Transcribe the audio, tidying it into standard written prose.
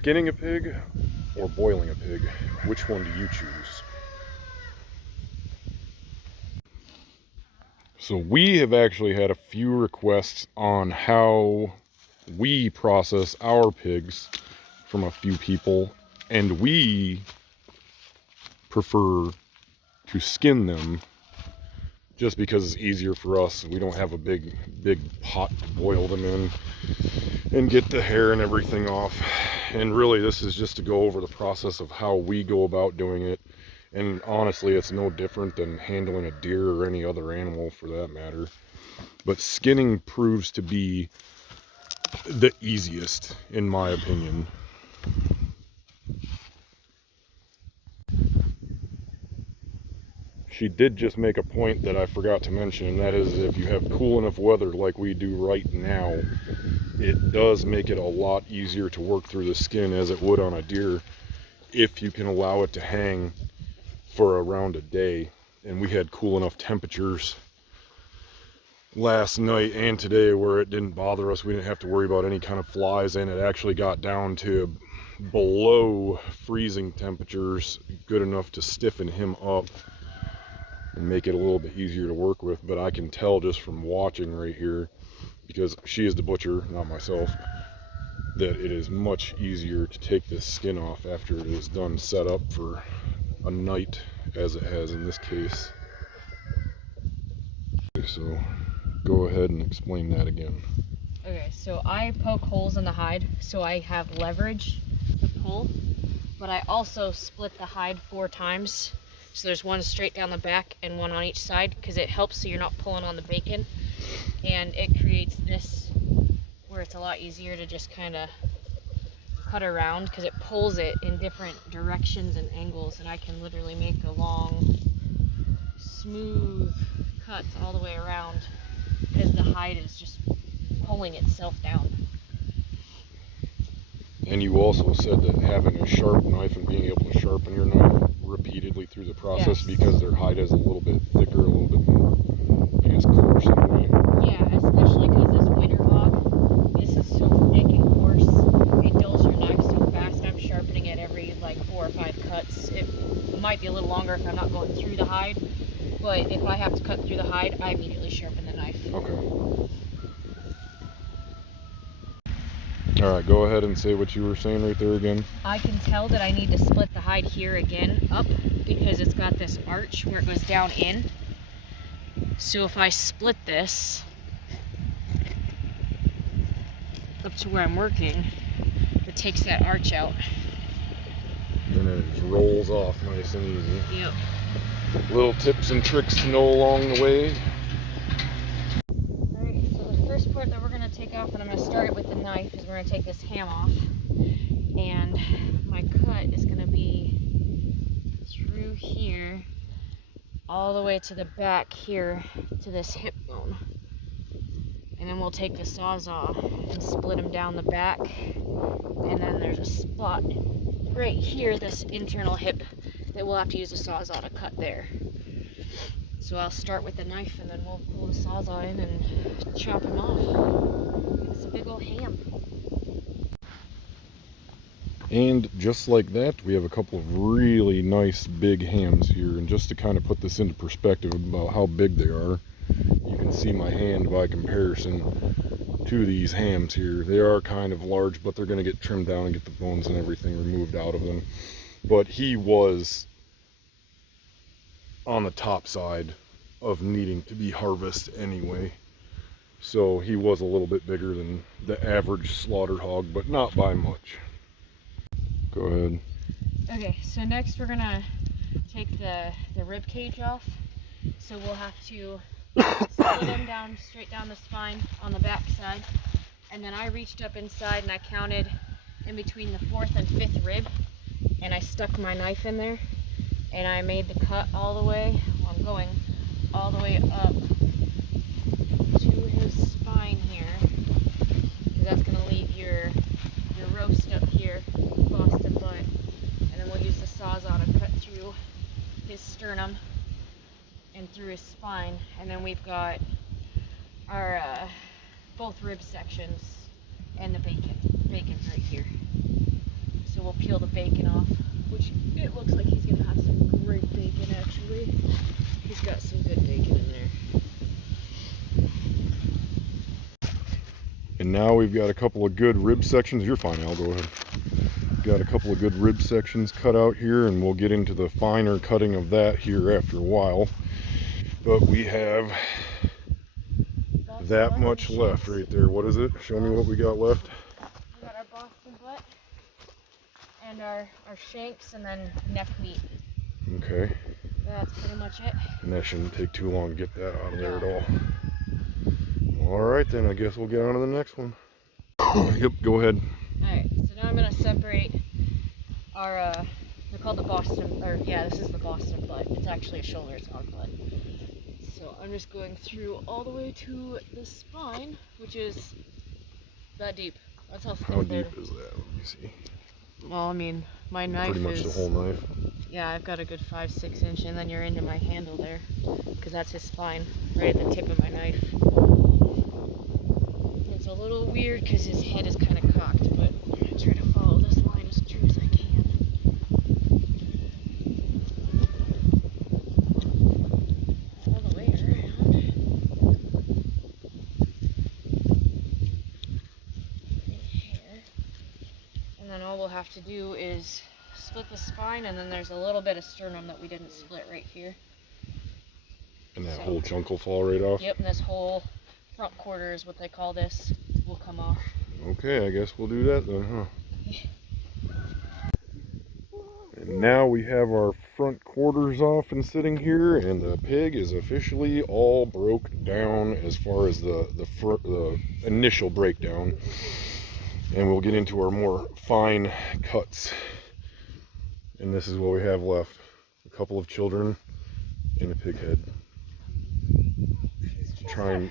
Skinning a pig or boiling a pig? Which one do you choose? So we have actually had a few requests on how we process our pigs from a few people, and we prefer to skin them just because it's easier for us. We don't have a big pot to boil them in and get the hair and everything off. And really, this is just to go over the process of how we go about doing it. And honestly, it's no different than handling a deer or any other animal for that matter. But skinning proves to be the easiest, in my opinion. She did just make a point that I forgot to mention, and that is if you have cool enough weather like we do right now, it does make it a lot easier to work through the skin as it would on a deer if you can allow it to hang for around a day. And we had cool enough temperatures last night and today where it didn't bother us. We didn't have to worry about any kind of flies, and it actually got down to below freezing temperatures, good enough to stiffen him up and make it a little bit easier to work with. But I can tell just from watching right here, because she is the butcher, not myself, that it is much easier to take this skin off after it is done set up for a night, as it has in this case. Okay, so go ahead and explain that again. Okay, so I poke holes in the hide so I have leverage to pull, but I also split the hide 4 times. So there's one straight down the back and one on each side, because it helps so you're not pulling on the bacon. And it creates this where it's a lot easier to just kind of cut around, because it pulls it in different directions and angles, and I can literally make a long, smooth cut all the way around because the hide is just pulling itself down. And you also said that having a sharp knife and being able to sharpen your knife repeatedly through the process, Yes. because their hide is a little bit thicker, a little bit more, I guess, coarse in a way. Yeah, especially because this winter hog, this is so thick and coarse, it dulls your knife so fast. I'm sharpening it every like 4 or 5 cuts. It might be a little longer if I'm not going through the hide, but if I have to cut through the hide, I immediately sharpen the knife. Okay. Alright, go ahead and say what you were saying right there again. I can tell that I need to split the hide here again up, because it's got this arch where it goes down in. So if I split this up to where I'm working, it takes that arch out. And it just rolls off nice and easy. Yep. Little tips and tricks to know along the way. Alright, so the first part that we're going to take off, and I'm going to start it with the knife, is we're going to take this ham off. And my cut is going to be through here, all the way to the back here, to this hip bone. And then we'll take the Sawzall and split them down the back. And then there's a spot right here, this internal hip, that we'll have to use a Sawzall to cut there. So I'll start with the knife, and then we'll pull the Sawzall in and chop him off. It's a big old ham. And just like that, we have a couple of really nice big hams here. And just to kind of put this into perspective about how big they are, you can see my hand by comparison to these hams here. They are kind of large, but they're going to get trimmed down and get the bones and everything removed out of them. But he was on the top side of needing to be harvested anyway. So he was a little bit bigger than the average slaughter hog, but not by much. Go ahead. Okay, so next we're gonna take the rib cage off. So we'll have to split them down straight down the spine on the back side. And then I reached up inside and I counted in between the 4th and 5th rib, and I stuck my knife in there, and I made the cut all the way, well, I'm going all the way up to his spine here, because that's gonna leave your roast up here, Boston butt, and then we'll use the Sawzall to cut through his sternum and through his spine, and then we've got our both rib sections and the bacon's right here. So we'll peel the bacon off, which it looks like he's gonna have some great bacon actually. He's got some good bacon in there. And now we've got a couple of good rib sections. You're fine, Al, go ahead. Got a couple of good rib sections cut out here, and we'll get into the finer cutting of that here after a while. But we have that much left right there. What is it? Show me what we got left. We got our Boston butt and our shanks and then neck meat. Okay. That's pretty much it. And that shouldn't take too long to get that out of there at all. All right, then I guess we'll get on to the next one. Yep, go ahead. Alright, so now I'm going to separate our, they're called the Boston, or yeah, this is the Boston butt. It's actually a shoulder, it's not a butt. So I'm just going through all the way to the spine, which is that deep. That's how thick. How deep is that? Let me see. Well, I mean, my knife Pretty much is... the whole knife. Yeah, I've got a good 5-6 inch, and then you're into my handle there, because that's his spine, right at the tip of my knife. It's a little weird because his head is kind of cocked, but I'm going to try to follow this line as true as I can. All the way around. Here. And then all we'll have to do is split the spine, and then there's a little bit of sternum that we didn't split right here. And that whole chunk will fall right off? Yep, and this whole front quarter is what they call this, will come off. Okay, I guess we'll do that then, huh? And now we have our front quarters off and sitting here, and the pig is officially all broke down as far as the initial breakdown. And we'll get into our more fine cuts. And this is what we have left. A couple of children and a pig head. Try and